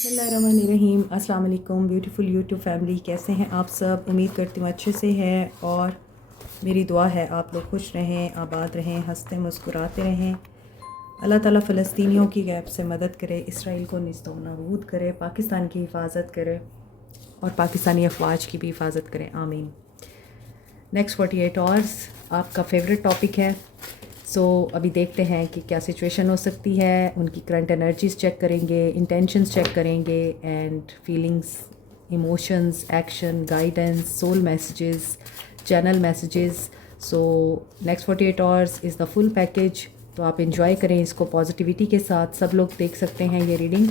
बिस्मिल्लाहिर्रहमानिर्रहीम। अस्सलाम वालेकुम ब्यूटीफुल यूट्यूब फैमिली, कैसे हैं आप सब? उम्मीद करती हूँ अच्छे से हैं और मेरी दुआ है आप लोग खुश रहें, आबाद रहें, हंसते मुस्कुराते रहें। अल्लाह ताला फ़लस्तीनियों की गैप से मदद करे, इसराइल को निस्तो नाबूद करे, पाकिस्तान की हिफाजत करे और पाकिस्तानी अफवाज की भी हिफाजत करे, आमीन। नेक्स्ट 48 आवर्स आपका फेवरेट टॉपिक है। अभी देखते हैं कि क्या सिचुएशन हो सकती है। उनकी करंट एनर्जीज चेक करेंगे, इंटेंशंस चेक करेंगे and feelings, emotions, action, guidance, soul messages, channel messages. Next 48 hours is the full package. तो आप इंजॉय करें इसको पॉजिटिविटी के साथ। सब लोग देख सकते हैं ये रीडिंग,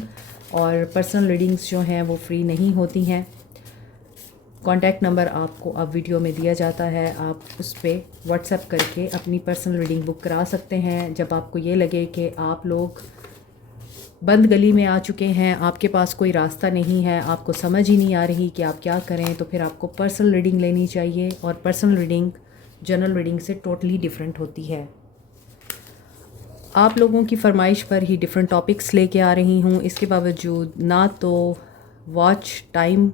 और पर्सनल रीडिंग्स जो हैं वो फ्री नहीं होती हैं। कॉन्टैक्ट नंबर आपको अब वीडियो में दिया जाता है, आप उस पर व्हाट्सएप करके अपनी पर्सनल रीडिंग बुक करा सकते हैं। जब आपको ये लगे कि आप लोग बंद गली में आ चुके हैं, आपके पास कोई रास्ता नहीं है, आपको समझ ही नहीं आ रही कि आप क्या करें, तो फिर आपको पर्सनल रीडिंग लेनी चाहिए। और पर्सनल रीडिंग जनरल रीडिंग से टोटली डिफरेंट होती है। आप लोगों की फरमाइश पर ही डिफरेंट टॉपिक्स लेके आ रही हूँ। इसके बावजूद ना तो वॉच टाइम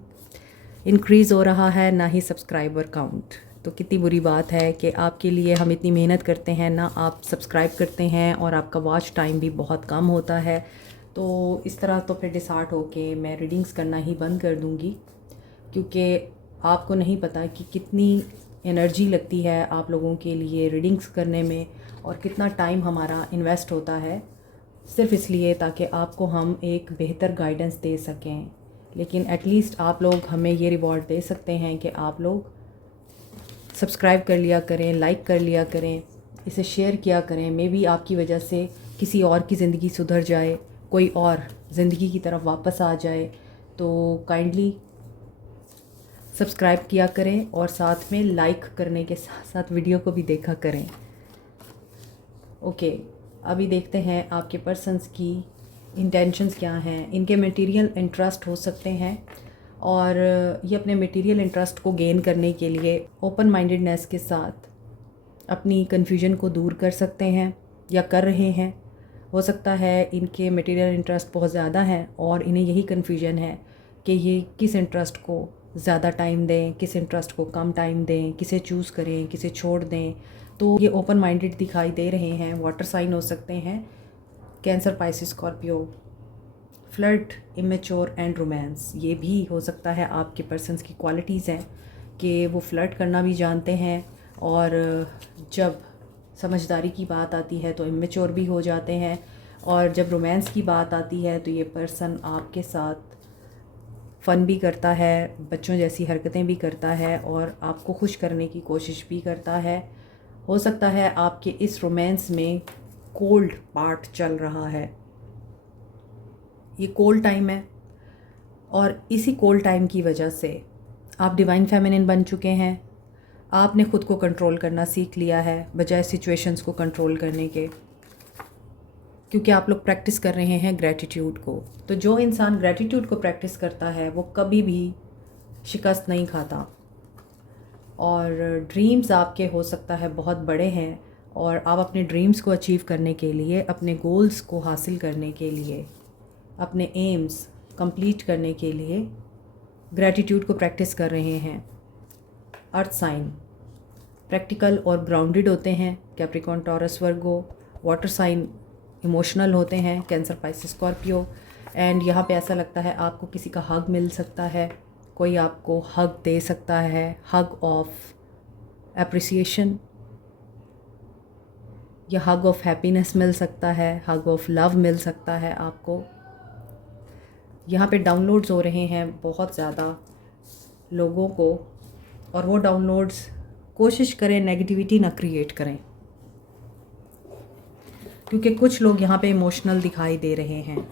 इंक्रीज़ हो रहा है, ना ही सब्सक्राइबर काउंट। तो कितनी बुरी बात है कि आपके लिए हम इतनी मेहनत करते हैं, ना आप सब्सक्राइब करते हैं और आपका वॉच टाइम भी बहुत कम होता है। तो इस तरह तो फिर डिसार्ट हो के मैं रीडिंग्स करना ही बंद कर दूँगी, क्योंकि आपको नहीं पता कि कितनी एनर्जी लगती है आप लोगों के लिए रीडिंग्स करने में और कितना टाइम हमारा इन्वेस्ट होता है, सिर्फ़ इसलिए ताकि आपको हम एक बेहतर गाइडेंस दे सकें। लेकिन एटलीस्ट आप लोग हमें ये रिवॉर्ड दे सकते हैं कि आप लोग सब्सक्राइब कर लिया करें, लाइक कर लिया करें, इसे शेयर किया करें। मे बी आपकी वजह से किसी और की ज़िंदगी सुधर जाए, कोई और ज़िंदगी की तरफ वापस आ जाए। तो काइंडली सब्सक्राइब किया करें और साथ में लाइक करने के साथ साथ वीडियो को भी देखा करें। ओके, अभी देखते हैं आपके पर्सन्स की इंटेंशंस क्या हैं। इनके मटेरियल इंटरेस्ट हो सकते हैं और ये अपने मटेरियल इंटरेस्ट को गेन करने के लिए ओपन माइंडेडनेस के साथ अपनी कन्फ्यूजन को दूर कर सकते हैं या कर रहे हैं। हो सकता है इनके मटेरियल इंटरेस्ट बहुत ज़्यादा है और इन्हें यही कन्फ्यूजन है कि ये किस इंटरेस्ट को ज़्यादा टाइम दें, किस इंटरेस्ट को कम टाइम दें, किसे चूज़ करें, किसे छोड़ दें। तो ये ओपन माइंडेड दिखाई दे रहे हैं। वाटर साइन हो सकते हैं, cancer, Pisces, Scorpio. Flirt, immature and romance, ये भी हो सकता है आपके पर्सन्स की क्वालिटीज़ हैं कि वो फ्लर्ट करना भी जानते हैं और जब समझदारी की बात आती है तो इमेच्योर भी हो जाते हैं, और जब रोमांस की बात आती है तो ये पर्सन आपके साथ फ़न भी करता है, बच्चों जैसी हरकतें भी करता है और आपको खुश करने की कोशिश भी करता है। हो सकता है आपके इस रोमांस में कोल्ड पार्ट चल रहा है, ये कोल्ड टाइम है, और इसी कोल्ड टाइम की वजह से आप डिवाइन फेमिनिन बन चुके हैं। आपने ख़ुद को कंट्रोल करना सीख लिया है बजाय सिचुएशंस को कंट्रोल करने के, क्योंकि आप लोग प्रैक्टिस कर रहे हैं ग्रैटिट्यूड को। तो जो इंसान ग्रैटिट्यूड को प्रैक्टिस करता है वो कभी भी शिकस्त नहीं खाता। और ड्रीम्स आपके हो सकता है बहुत बड़े हैं, और आप अपने ड्रीम्स को अचीव करने के लिए, अपने गोल्स को हासिल करने के लिए, अपने एम्स कंप्लीट करने के लिए ग्रैटिट्यूड को प्रैक्टिस कर रहे हैं। अर्थ साइन प्रैक्टिकल और ग्राउंडेड होते हैं, कैप्रिकॉर्न, टॉरस, वर्गो। वाटर साइन इमोशनल होते हैं, कैंसर, पाइसिस, स्कॉर्पियो। एंड यहाँ पे ऐसा लगता है आपको किसी का हग मिल सकता है, कोई आपको हग दे सकता है, हग ऑफ एप्रिसिएशन या हग ऑफ हैप्पीनेस मिल सकता है, हग ऑफ लव मिल सकता है आपको। यहाँ पे डाउनलोड्स हो रहे हैं बहुत ज़्यादा लोगों को, और वो डाउनलोड्स कोशिश करें नेगेटिविटी ना क्रिएट करें, क्योंकि कुछ लोग यहाँ पे इमोशनल दिखाई दे रहे हैं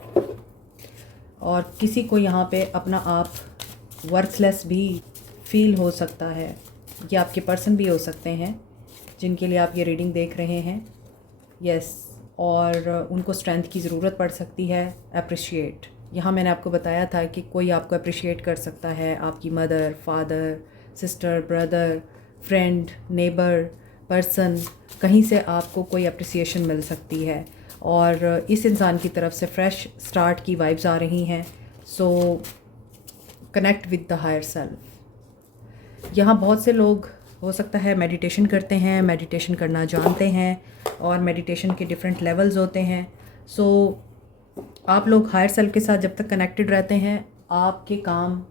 और किसी को यहाँ पे अपना आप वर्थलेस भी फील हो सकता है। ये आपके पर्सन भी हो सकते हैं जिनके लिए आप ये रीडिंग देख रहे हैं। यस, और उनको स्ट्रेंथ की ज़रूरत पड़ सकती है। अप्रिशिएट, यहाँ मैंने आपको बताया था कि कोई आपको अप्रिशिएट कर सकता है, आपकी mother, father, sister, brother, friend, neighbour, person, कहीं से आपको कोई अप्रिसिएशन मिल सकती है। और इस इंसान की तरफ से फ्रेश स्टार्ट की वाइब्स आ रही हैं। So connect with the higher self. यहाँ बहुत से लोग हो सकता है मेडिटेशन करते हैं, मेडिटेशन करना जानते हैं, और मेडिटेशन के डिफरेंट लेवल्स होते हैं। सो आप लोग हायर सेल्फ के साथ जब तक कनेक्टेड रहते हैं, आपके काम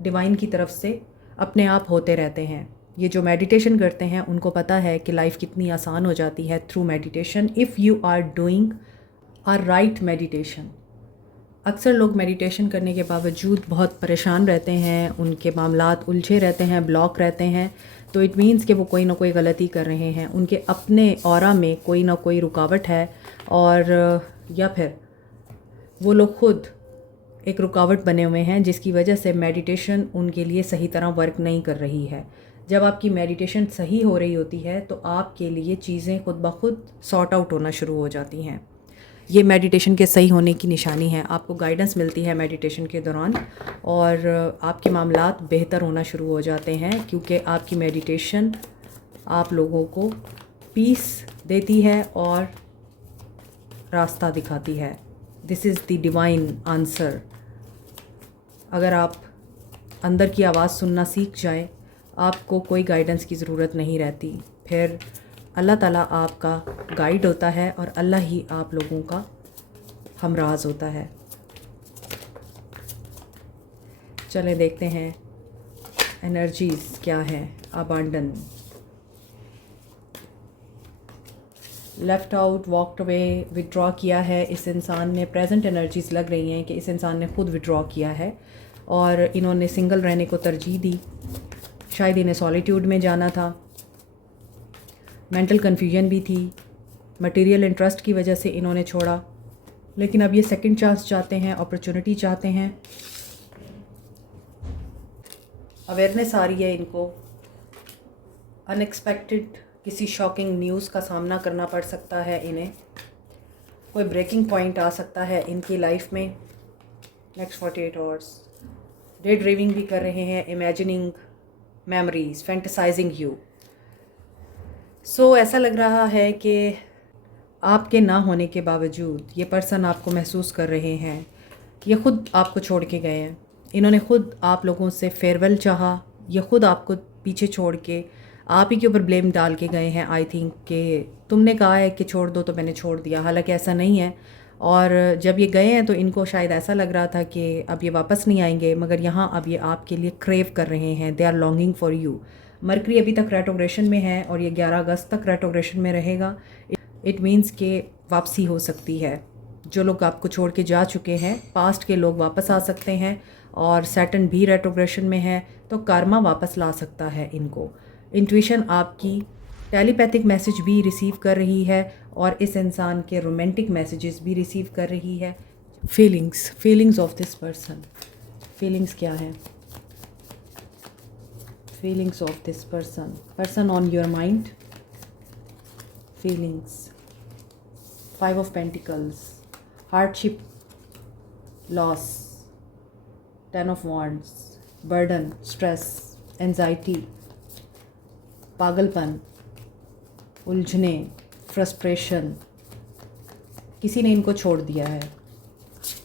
डिवाइन की तरफ से अपने आप होते रहते हैं। ये जो मेडिटेशन करते हैं उनको पता है कि लाइफ कितनी आसान हो जाती है through meditation, if you are doing a right meditation. अक्सर लोग मेडिटेशन करने के बावजूद बहुत परेशान रहते हैं, उनके मामलात उलझे रहते हैं, ब्लॉक रहते हैं, तो इट मीन्स कि वो कोई ना कोई गलती कर रहे हैं, उनके अपने ऑरा में कोई ना कोई रुकावट है, और या फिर वो लोग खुद एक रुकावट बने हुए हैं जिसकी वजह से मेडिटेशन उनके लिए सही तरह वर्क नहीं कर रही है। जब आपकी मेडिटेशन सही हो रही होती है तो आपके लिए चीज़ें खुद ब खुद सॉर्ट आउट होना शुरू हो जाती हैं। ये मेडिटेशन के सही होने की निशानी है। आपको गाइडेंस मिलती है मेडिटेशन के दौरान, और आपके मामलात बेहतर होना शुरू हो जाते हैं, क्योंकि आपकी मेडिटेशन आप लोगों को पीस देती है और रास्ता दिखाती है। This is the divine answer. अगर आप अंदर की आवाज़ सुनना सीख जाए, आपको कोई गाइडेंस की ज़रूरत नहीं रहती। फिर अल्लाह ताला आपका गाइड होता है और अल्लाह ही आप लोगों का हमराज होता है। चलें देखते हैं एनर्जीज़ क्या हैं। Abandon, left out, walked away, withdraw किया है इस इंसान ने। प्रेजेंट एनर्जीज़ लग रही हैं कि इस इंसान ने खुद विड्रॉ किया है और इन्होंने सिंगल रहने को तरजीह दी। शायद इन्हें सॉलिट्यूड में जाना था। मेंटल कन्फ्यूजन भी थी, मटेरियल इंटरेस्ट की वजह से इन्होंने छोड़ा, लेकिन अब ये सेकंड चांस चाहते हैं, अपॉर्चुनिटी चाहते हैं। अवेयरनेस आ रही है इनको, अनएक्सपेक्टेड किसी शॉकिंग न्यूज़ का सामना करना पड़ सकता है इन्हें, कोई ब्रेकिंग पॉइंट आ सकता है इनकी लाइफ में। नेक्स्ट 48 आवर्स डे ड्रीमिंग भी कर रहे हैं, इमेजिनिंग मेमोरीज, फैंटेसाइजिंग यू। सो ऐसा लग रहा है कि आपके ना होने के बावजूद ये पर्सन आपको महसूस कर रहे हैं। ये ख़ुद आपको छोड़ के गए हैं, इन्होंने ख़ुद आप लोगों से फेयरवेल चाहा, ये ख़ुद आपको पीछे छोड़ के आप ही के ऊपर ब्लेम डाल के गए हैं। आई थिंक कि तुमने कहा है कि छोड़ दो तो मैंने छोड़ दिया, हालांकि ऐसा नहीं है। और जब ये गए हैं तो इनको शायद ऐसा लग रहा था कि अब ये वापस नहीं आएंगे, मगर यहाँ अब ये आपके लिए क्रेव कर रहे हैं। They are longing for you. Mercury अभी तक रेट्रोग्रेशन में है और ये 11 अगस्त तक रेट्रोग्रेशन में रहेगा। इट मीन्स कि वापसी हो सकती है। जो लोग आपको छोड़ के जा चुके हैं, पास्ट के लोग वापस आ सकते हैं, और सैटर्न भी रेट्रोग्रेशन में है, तो कर्मा वापस ला सकता है इनको। इंट्यूशन आपकी टेलीपैथिक मैसेज भी रिसीव कर रही है और इस इंसान के रोमांटिक मैसेजेस भी रिसीव कर रही है। Feelings of this person, feelings क्या है? Feelings of this person on your mind, feelings. 5 of pentacles, hardship, loss, 10 of wands, burden, stress, anxiety, पागलपन, उलझने, फ्रस्ट्रेशन। किसी ने इनको छोड़ दिया है,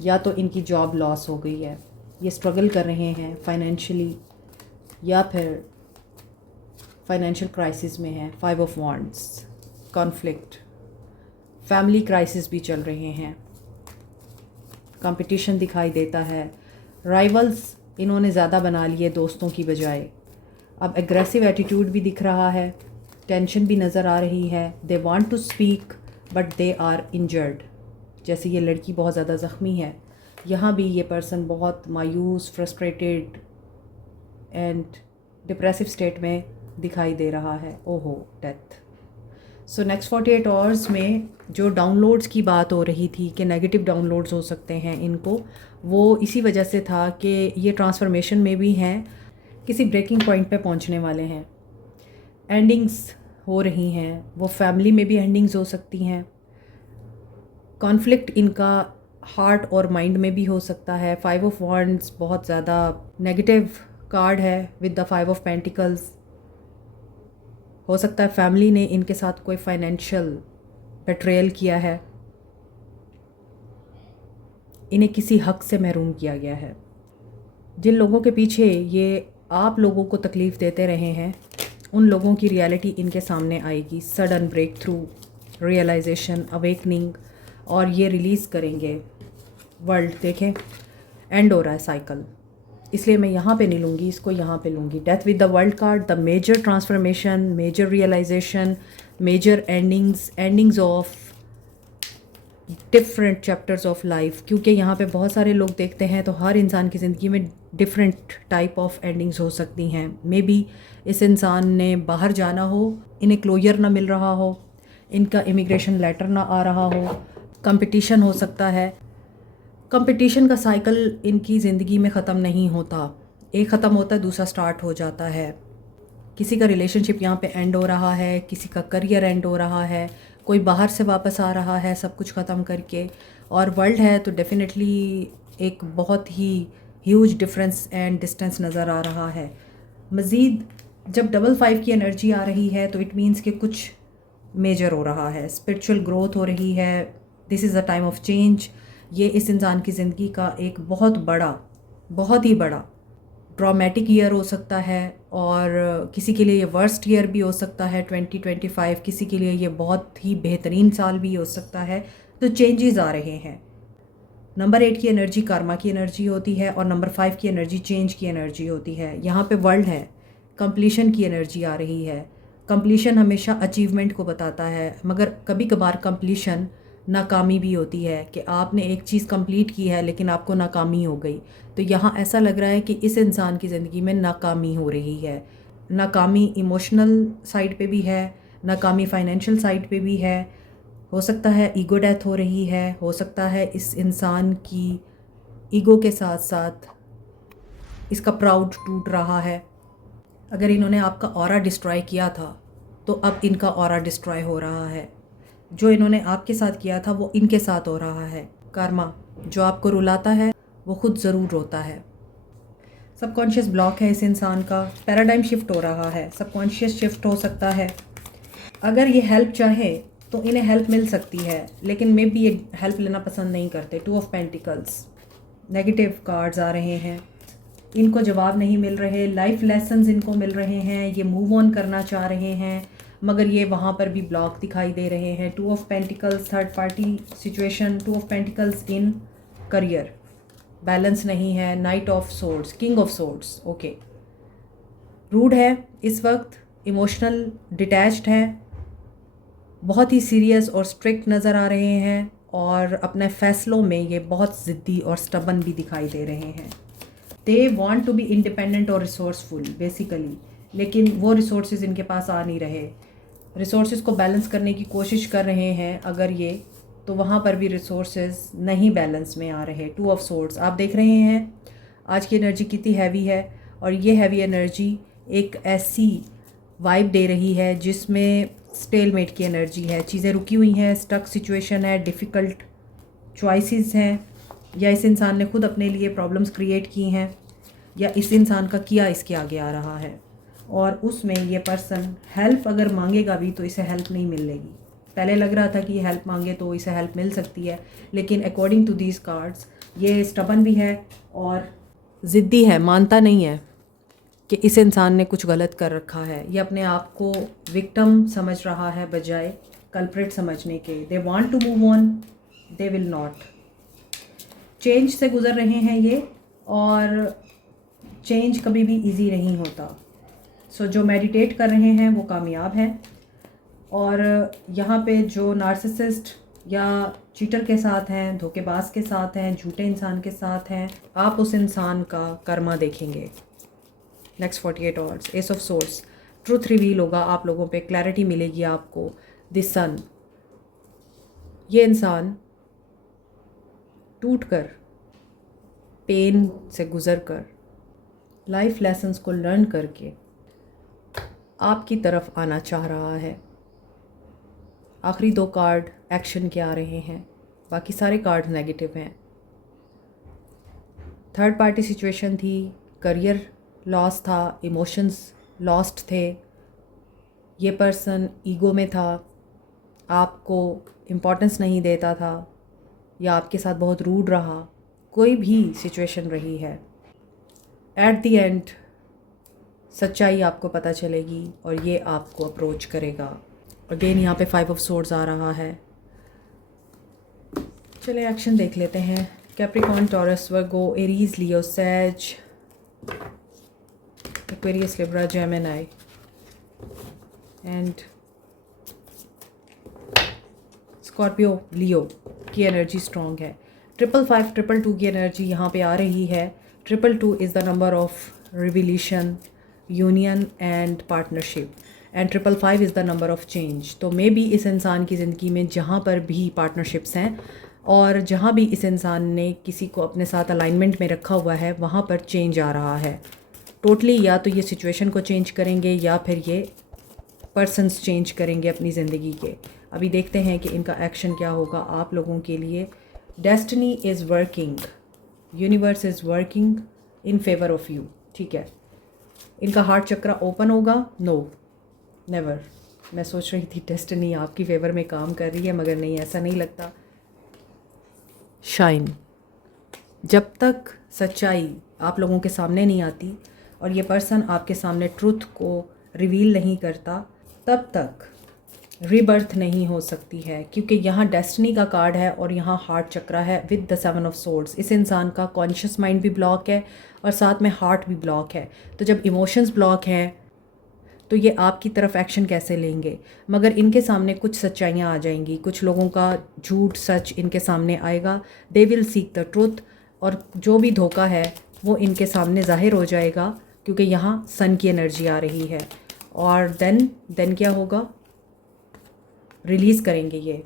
या तो इनकी जॉब लॉस हो गई है, ये स्ट्रगल कर रहे हैं फाइनेंशियली, या फिर फाइनेंशियल क्राइसिस में है। 5 of wands, conflict, family crisis भी चल रहे हैं, कंपटीशन दिखाई देता है, राइवल्स इन्होंने ज़्यादा बना लिए दोस्तों की बजाय। अब एग्रेसिव एटीट्यूड भी दिख रहा है, टेंशन भी नज़र आ रही है। They want to speak but they are injured. जैसे ये लड़की बहुत ज़्यादा ज़ख्मी है, यहाँ भी ये पर्सन बहुत मायूस, फ्रस्ट्रेटेड एंड डिप्रेसिव स्टेट में दिखाई दे रहा है। ओहो, डेथ। सो नेक्स्ट 48 आवर्स में जो डाउनलोड्स की बात हो रही थी कि नेगेटिव डाउनलोड्स हो सकते हैं इनको, वो इसी वजह से था कि ये ट्रांसफॉर्मेशन में भी हैं, किसी ब्रेकिंग पॉइंट पे पहुंचने वाले हैं। एंडिंग्स हो रही हैं, वो फैमिली में भी एंडिंग्स हो सकती हैं। कॉन्फ्लिक्ट इनका हार्ट और माइंड में भी हो सकता है। 5 ऑफ वॉन्ड्स बहुत ज़्यादा नेगेटिव कार्ड है विद द 5 ऑफ पेंटिकल्स। हो सकता है फैमिली ने इनके साथ कोई फाइनेंशियल बेट्रेयल किया है। इन्हें किसी हक से महरूम किया गया है। जिन लोगों के पीछे ये आप लोगों को तकलीफ़ देते रहे हैं, उन लोगों की रियलिटी इनके सामने आएगी। Sudden breakthrough, realization, awakening, और ये रिलीज़ करेंगे। वर्ल्ड देखें, एंड हो रहा है साइकिल, इसलिए मैं यहाँ पे नहीं लूँगी, इसको यहाँ पे लूँगी। Death with the world card, the major transformation, major realization, major endings of different chapters of life. क्योंकि यहाँ पे बहुत सारे लोग देखते हैं तो हर इंसान की ज़िंदगी में डिफरेंट टाइप ऑफ एंडिंग्स हो सकती हैं। मे बी इस इंसान ने बाहर जाना हो, इन्हें क्लोजर ना मिल रहा हो, इनका इमिग्रेशन लेटर ना आ रहा हो, कंपटीशन हो सकता है। कंपटीशन का साइकिल इनकी ज़िंदगी में ख़त्म नहीं होता, एक ख़त्म होता है दूसरा स्टार्ट हो जाता है। किसी का रिलेशनशिप यहाँ पे एंड हो रहा है, किसी का करियर एंड हो रहा है, कोई बाहर से वापस आ रहा है सब कुछ ख़त्म करके। और वर्ल्ड है तो डेफिनेटली एक बहुत ही ह्यूज डिफरेंस एंड डिस्टेंस नज़र आ रहा है। मज़ीद जब डबल 5 की एनर्जी आ रही है तो इट मीन्स कि कुछ मेजर हो रहा है, स्पिरिचुअल ग्रोथ हो रही है। This is a time of change. ये इस इंसान की ज़िंदगी का एक बहुत ही बड़ा ड्रामेटिक ईयर हो सकता है, और किसी के लिए ये वर्स्ट ईयर भी हो सकता है 2025, किसी के लिए ये बहुत ही बेहतरीन साल भी हो सकता है। तो चेंजेस आ रहे हैं। नंबर 8 की एनर्जी कर्मा की एनर्जी होती है, और नंबर 5 की एनर्जी चेंज की एनर्जी होती है। यहाँ पे वर्ल्ड है, कंप्लीशन की एनर्जी आ रही है। कंप्लीशन हमेशा अचीवमेंट को बताता है, मगर कभी कभार कंप्लीशन नाकामी भी होती है कि आपने एक चीज़ कंप्लीट की है लेकिन आपको नाकामी हो गई। तो यहाँ ऐसा लग रहा है कि इस इंसान की ज़िंदगी में नाकामी हो रही है। नाकामी इमोशनल साइड पे भी है, नाकामी फाइनेंशियल साइड पे भी है। हो सकता है ईगो डेथ हो रही है, हो सकता है इस इंसान की ईगो के साथ साथ इसका प्राउड टूट रहा है। अगर इन्होंने आपका ऑरा डिस्ट्रॉय किया था तो अब इनका ऑरा डिस्ट्रॉय हो रहा है। जो इन्होंने आपके साथ किया था वो इनके साथ हो रहा है। कर्मा जो आपको रुलाता है वो खुद ज़रूर रोता है। सबकॉन्शियस ब्लॉक है इस इंसान का, पैराडाइम शिफ्ट हो रहा है, सबकॉन्शियस शिफ्ट हो सकता है। अगर ये हेल्प चाहे तो इन्हें हेल्प मिल सकती है, लेकिन मे बी ये हेल्प लेना पसंद नहीं करते। 2 ऑफ पेंटिकल्स, नेगेटिव कार्ड्स आ रहे हैं, इनको जवाब नहीं मिल रहे, लाइफ लेसन्स इनको मिल रहे हैं, ये मूव ऑन करना चाह रहे हैं, मगर ये वहाँ पर भी ब्लॉक दिखाई दे रहे हैं। 2 of pentacles, third party situation, 2 of pentacles in career, balance नहीं है। Knight of swords, king of swords, okay, rude है इस वक्त, इमोशनल डिटैच्ड है, बहुत ही सीरियस और स्ट्रिक्ट नज़र आ रहे हैं, और अपने फ़ैसलों में ये बहुत ज़िद्दी और स्टबन भी दिखाई दे रहे हैं। They want to be independent और रिसोर्सफुल बेसिकली, लेकिन वो रिसोर्सेज इनके पास आ नहीं रहे। रिसोर्सेज को बैलेंस करने की कोशिश कर रहे हैं अगर ये, तो वहाँ पर भी रिसोर्सेज नहीं बैलेंस में आ रहे। 2 ऑफ सोर्ड्स आप देख रहे हैं आज की एनर्जी कितनी हैवी है, और ये हैवी एनर्जी एक ऐसी वाइब दे रही है जिसमें स्टेलमेट की एनर्जी है, चीज़ें रुकी हुई हैं, स्टक सिचुएशन है, डिफ़िकल्ट चॉइसेस हैं, या इस इंसान ने खुद अपने लिए प्रॉब्लम्स क्रिएट की हैं, या इस इंसान का किया इसके आगे आ रहा है, और उसमें ये पर्सन हेल्प अगर मांगेगा भी तो इसे हेल्प नहीं मिलेगी। पहले लग रहा था कि ये हेल्प मांगे तो इसे हेल्प मिल सकती है, लेकिन अकॉर्डिंग टू दीज कार्ड्स ये स्टबन भी है और ज़िद्दी है, मानता नहीं है कि इस इंसान ने कुछ गलत कर रखा है। ये अपने आप को विक्टिम समझ रहा है बजाय कल्प्रिट समझने के। They want to move on, they will not. Change से गुज़र रहे हैं ये, और चेंज कभी भी इजी नहीं होता। सो जो मेडिटेट कर रहे हैं वो कामयाब हैं, और यहाँ पे जो नार्सिसिस्ट या चीटर के साथ हैं, धोखेबाज के साथ हैं, झूठे इंसान के साथ हैं, आप उस इंसान का कर्मा देखेंगे next 48 hours. S of source, truth reveal होगा आप लोगों पे, क्लैरिटी मिलेगी आपको। द सन, ये इंसान टूट कर, पेन से गुज़र कर, लाइफ लेसन्स को लर्न करके आपकी तरफ आना चाह रहा है। आखिरी 2 कार्ड एक्शन के आ रहे हैं, बाकी सारे कार्ड नेगेटिव हैं। थर्ड पार्टी सिचुएशन थी, करियर लॉस था, इमोशंस लॉस्ट थे, ये पर्सन ईगो में था, आपको इम्पोर्टेंस नहीं देता था, या आपके साथ बहुत रूड रहा, कोई भी सिचुएशन रही है, एट द एंड सच्चाई आपको पता चलेगी और ये आपको अप्रोच करेगा। अगेन यहाँ पे 5 ऑफ सोर्ड्स आ रहा है। चले एक्शन देख लेते हैं। Capricorn, Taurus, Virgo, Aries, Leo, Sag, Aquarius, Libra, Gemini and Scorpio, Leo की एनर्जी स्ट्रॉन्ग है। 555, 222 की एनर्जी यहाँ पे आ रही है। 222 is the number of revelation, union and partnership and 555 is the number of change. तो मे बी इस इंसान की ज़िंदगी में जहाँ पर भी पार्टनरशिप्स हैं और जहाँ भी इस इंसान ने किसी को अपने साथ अलाइनमेंट में रखा हुआ है वहाँ पर चेंज आ रहा है टोटली। या तो ये सिचुएशन को चेंज करेंगे या फिर ये पर्सन्स चेंज करेंगे अपनी ज़िंदगी के। अभी देखते हैं कि इनका एक्शन क्या होगा आप लोगों के लिए। Destiny is working, universe is working in favour of you. ठीक है, इनका हार्ट चक्र ओपन होगा? No, never. मैं सोच रही थी डेस्टिनी आपकी फेवर में काम कर रही है, मगर नहीं, ऐसा नहीं लगता। शाइन, जब तक सच्चाई आप लोगों के सामने नहीं आती और ये पर्सन आपके सामने ट्रुथ को रिवील नहीं करता, तब तक रीबर्थ नहीं हो सकती है। क्योंकि यहाँ डेस्टिनी का कार्ड है और यहाँ हार्ट चक्र है विद द 7 ऑफ सोर्ड्स। इस इंसान का कॉन्शियस माइंड भी ब्लॉक है और साथ में हार्ट भी ब्लॉक है। तो जब इमोशंस ब्लॉक हैं तो ये आपकी तरफ एक्शन कैसे लेंगे? मगर इनके सामने कुछ सच्चाइयाँ आ जाएंगी, कुछ लोगों का झूठ सच इनके सामने आएगा। They will seek the truth और जो भी धोखा है वो इनके सामने ज़ाहिर हो जाएगा क्योंकि यहाँ सन की एनर्जी आ रही है। और देन क्या होगा? रिलीज़ करेंगे ये,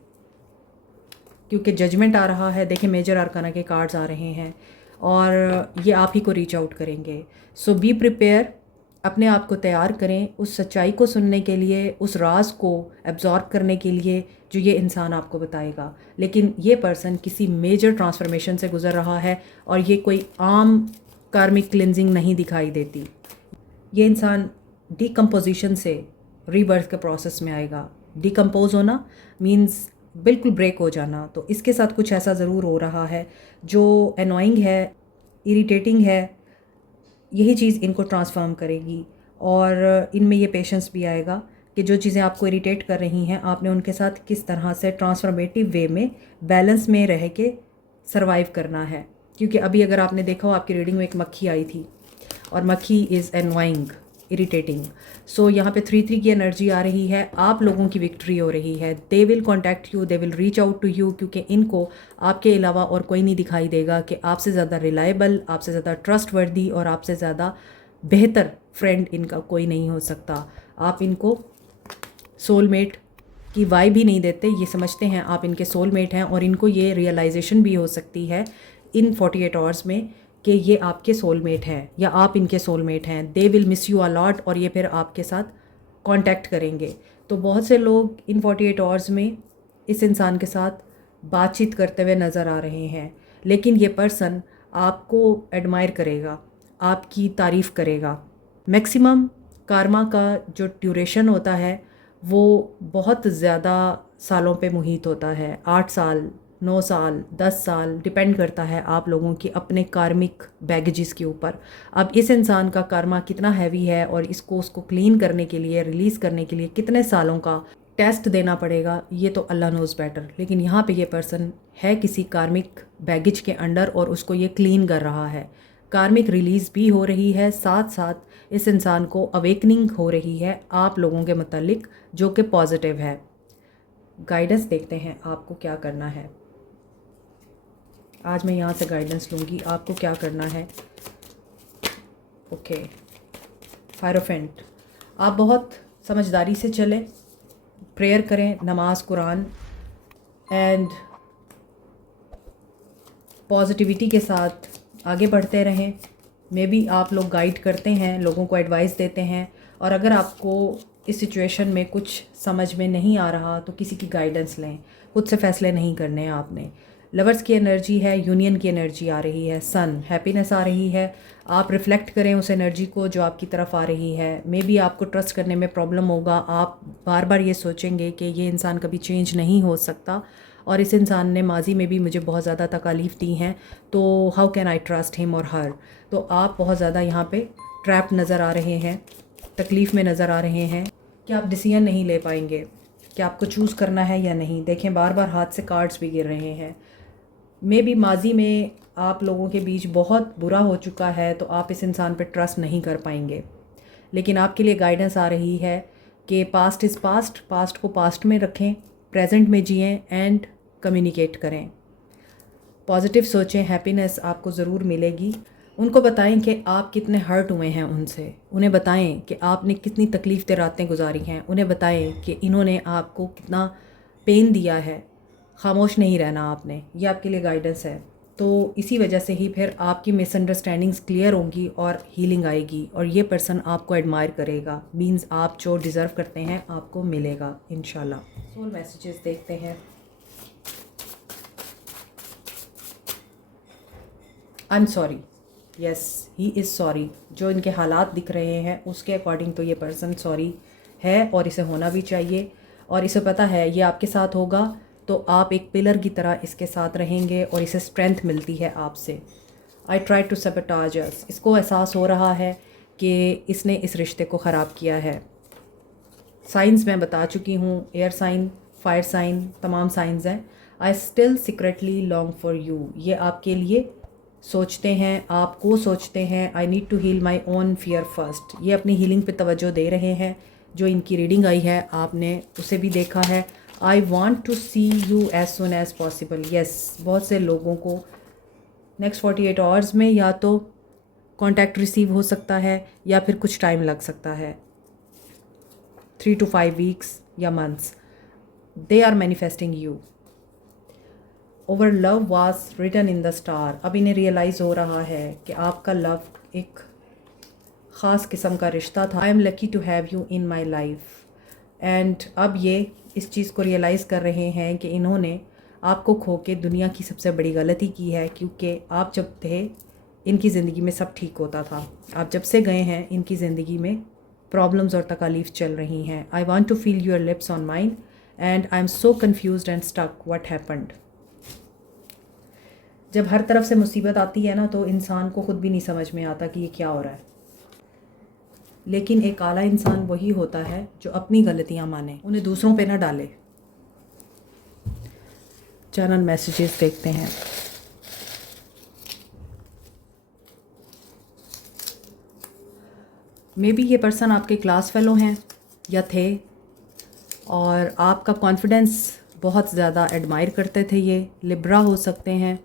क्योंकि जजमेंट आ रहा है। देखिए मेजर आर्काना के कार्ड्स आ रहे हैं और ये आप ही को रीच आउट करेंगे। सो बी प्रिपेयर, अपने आप को तैयार करें उस सच्चाई को सुनने के लिए, उस राज को एब्जॉर्ब करने के लिए जो ये इंसान आपको बताएगा। लेकिन ये पर्सन किसी मेजर ट्रांसफॉर्मेशन से गुजर रहा है और ये कोई आम कार्मिक क्लिनजिंग नहीं दिखाई देती। ये इंसान डिकम्पोजिशन से रीबर्थ के प्रोसेस में आएगा। डिकम्पोज होना मीन्स बिल्कुल ब्रेक हो जाना। तो इसके साथ कुछ ऐसा ज़रूर हो रहा है जो एनोइंग है, इरिटेटिंग है। यही चीज़ इनको ट्रांसफॉर्म करेगी और इनमें ये पेशेंस भी आएगा कि जो चीज़ें आपको इरिटेट कर रही हैं आपने उनके साथ किस तरह से ट्रांसफॉर्मेटिव वे में बैलेंस में रह के सर्वाइव करना है। क्योंकि अभी अगर आपने देखा हो आपकी रीडिंग में एक मक्खी आई थी और मक्खी इज़ एनवाइंग, इरिटेटिंग। सो यहाँ पे 3-3 की एनर्जी आ रही है। आप लोगों की विक्ट्री हो रही है। They will contact you, they will reach out to you, क्योंकि इनको आपके अलावा और कोई नहीं दिखाई देगा कि आपसे ज़्यादा रिलायबल, आपसे ज़्यादा ट्रस्टवर्दी और आपसे ज़्यादा बेहतर फ्रेंड इनका कोई नहीं हो सकता। आप इनको सोलमेट की वाइब भी नहीं देते, ये समझते हैं आप इनके सोलमेट हैं और इनको ये रियलाइजेशन भी हो सकती है इन 48 आवर्स में कि ये आपके सोलमेट हैं या आप इनके सोलमेट हैं। They will miss you a lot और ये फिर आपके साथ कांटेक्ट करेंगे। तो बहुत से लोग इन 48 आवर्स में इस इंसान के साथ बातचीत करते हुए नज़र आ रहे हैं, लेकिन ये पर्सन आपको एडमायर करेगा, आपकी तारीफ़ करेगा। मैक्सिमम कार्मा का जो ड्यूरेशन होता है वो बहुत ज़्यादा सालों पे मुहित होता है। 8 साल, 9 साल, 10 साल, डिपेंड करता है आप लोगों की अपने कार्मिक बैगेजेस के ऊपर। अब इस इंसान का कार्मा कितना हैवी है और उसको क्लीन करने के लिए, रिलीज़ करने के लिए कितने सालों का टेस्ट देना पड़ेगा, ये तो अल्लाह नोज़ बेटर। लेकिन यहाँ पे ये पर्सन है किसी कार्मिक बैगेज के अंडर और उसको ये क्लीन कर रहा है। कार्मिक रिलीज़ भी हो रही है, साथ साथ इस इंसान को अवेकनिंग हो रही है आप लोगों के मुतालिक, जो कि पॉजिटिव है। गाइडेंस देखते हैं आपको क्या करना है। आज मैं यहाँ से गाइडेंस लूँगी, आपको क्या करना है। ओके, हायरोफेंट, आप बहुत समझदारी से चलें, प्रेयर करें, नमाज, कुरान एंड पॉजिटिविटी के साथ आगे बढ़ते रहें। मे बी आप लोग गाइड करते हैं, लोगों को एडवाइस देते हैं, और अगर आपको इस सिचुएशन में कुछ समझ में नहीं आ रहा तो किसी की गाइडेंस लें, खुद से फैसले नहीं करने हैं आपने। लवर्स की एनर्जी है, यूनियन की एनर्जी आ रही है, सन, हैप्पीनेस आ रही है। आप रिफ्लेक्ट करें उस एनर्जी को जो आपकी तरफ आ रही है। मे बी आपको ट्रस्ट करने में प्रॉब्लम होगा, आप बार बार ये सोचेंगे कि ये इंसान कभी चेंज नहीं हो सकता। और इस इंसान ने माजी में भी मुझे बहुत ज़्यादा तकालीफ़ दी हैं, तो how can I trust him और हर। तो आप बहुत ज़्यादा यहाँ पे ट्रैप नज़र आ रहे हैं, तकलीफ़ में नज़र आ रहे हैं कि आप डिसीजन नहीं ले पाएंगे कि आपको चूज़ करना है या नहीं। देखें बार बार हाथ से कार्ड्स भी गिर रहे हैं। मे भी माजी में आप लोगों के बीच बहुत बुरा हो चुका है, तो आप इस इंसान पे ट्रस्ट नहीं कर पाएंगे। लेकिन आपके लिए गाइडेंस आ रही है कि पास्ट इज़ पास्ट, पास्ट को पास्ट में रखें, प्रेजेंट में जिएं एंड कम्युनिकेट करें। पॉजिटिव सोचें, हैप्पीनेस आपको ज़रूर मिलेगी। उनको बताएं कि आप कितने हर्ट हुए हैं उनसे, उन्हें बताएं कि आपने कितनी तकलीफ़ दे रातें गुजारी हैं, उन्हें बताएं कि इन्होंने आपको कितना पेन दिया है। खामोश नहीं रहना आपने, ये आपके लिए गाइडेंस है। तो इसी वजह से ही फिर आपकी मिसअंडरस्टैंडिंग्स क्लियर होंगी और हीलिंग आएगी, और ये पर्सन आपको एडमायर करेगा। मीन्स आप जो डिज़र्व करते हैं आपको मिलेगा इंशाल्लाह। सोल मैसेजेस देखते हैं। I am sorry, yes he is sorry. जो इनके हालात दिख रहे हैं उसके अकॉर्डिंग तो ये पर्सन सॉरी है, और इसे होना भी चाहिए, और इसे पता है ये आपके साथ होगा तो आप एक पिलर की तरह इसके साथ रहेंगे और इसे स्ट्रेंथ मिलती है आपसे। आई ट्राई टू सबटाज अस, इसको एहसास हो रहा है कि इसने इस रिश्ते को ख़राब किया है। साइंस मैं बता चुकी हूँ, एयर साइन, फायर साइन, तमाम साइंस हैं। I still secretly long for you, ये आपके लिए सोचते हैं, आपको सोचते हैं। I need to heal my own fear first, ये अपनी हीलिंग पे तवज्जो दे रहे हैं। जो इनकी रीडिंग आई है आपने उसे भी देखा है। I want to see you as soon as possible, yes. बहुत से लोगों को नेक्स्ट 48 आवर्स में या तो कॉन्टैक्ट रिसीव हो सकता है या फिर कुछ टाइम लग सकता है, 3 to 5 वीक्स या months. They are manifesting you. Our love was written in the star, अब इन्हें रियलाइज़ हो रहा है कि आपका लव एक ख़ास किस्म का रिश्ता था। I am lucky to have you in my life. And अब ये इस चीज़ को रियलाइज़ कर रहे हैं कि इन्होंने आपको खो के दुनिया की सबसे बड़ी गलती की है, क्योंकि आप जब थे इनकी ज़िंदगी में सब ठीक होता था। आप जब से गए हैं इनकी ज़िंदगी में प्रॉब्लम्स और तकालीफ चल रही हैं। I want to feel your lips on mine and I am so confused and stuck, what happened. जब हर तरफ से मुसीबत आती है ना, तो इंसान को ख़ुद भी नहीं समझ में आता कि ये क्या हो रहा है। लेकिन एक आला इंसान वही होता है जो अपनी गलतियां माने, उन्हें दूसरों पे ना डाले। चैनल मैसेजेस देखते हैं। मे बी ये पर्सन आपके क्लास फेलो हैं या थे, और आपका कॉन्फिडेंस बहुत ज़्यादा एडमायर करते थे। ये लिब्रा हो सकते हैं।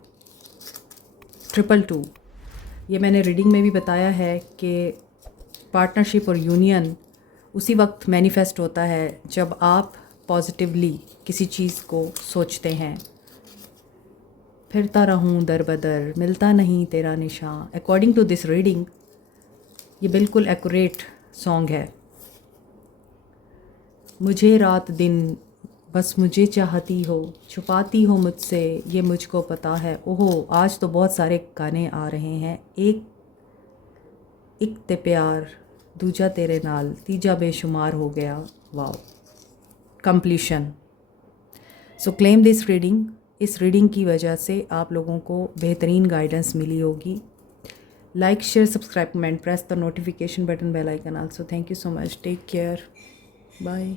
222, ये मैंने रीडिंग में भी बताया है कि पार्टनरशिप और यूनियन उसी वक्त मैनिफेस्ट होता है जब आप पॉजिटिवली किसी चीज़ को सोचते हैं। फिरता रहूं दर बदर, मिलता नहीं तेरा निशान। अकॉर्डिंग टू दिस रीडिंग ये बिल्कुल एक्यूरेट सॉन्ग है। मुझे रात दिन बस मुझे चाहती हो, छुपाती हो मुझसे ये मुझको पता है। ओहो, आज तो बहुत सारे गाने आ रहे हैं। एक ते प्यार, दूजा तेरे नाल, तीजा बेशुमार हो गया। Wow, completion. So claim this reading. इस रीडिंग की वजह से आप लोगों को बेहतरीन गाइडेंस मिली होगी। Like, share, subscribe, comment, press the notification button, bell icon also. Thank you so much, take care, bye.